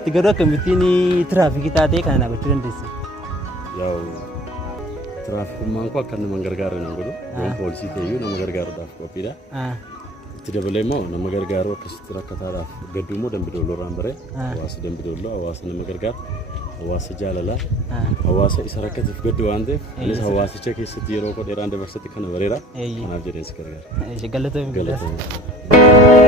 ati garuu akkamittiin tiraafikii taatee kana gochuu dandeessi? Yaw tiraafikummaan koo akka nama gargaaru nan godhu yoon poolisii ta'eyyuu nama gargaaruudhaaf qophiidha. Itti dabalee immoo nama gargaaru akkasitti rakkataadhaaf gadduu immoo Dambidolloo irraan bare hawaasa Dambidolloo hawaasa nama gargaaru hawaasa jaalalaa hawaasa isa rakkateef gaddu waan ta'eef innis hawaasicha keessatti yeroo dheeraan dabarsatti kana bareera kanaaf jedheensi gargaara. Galatoomii.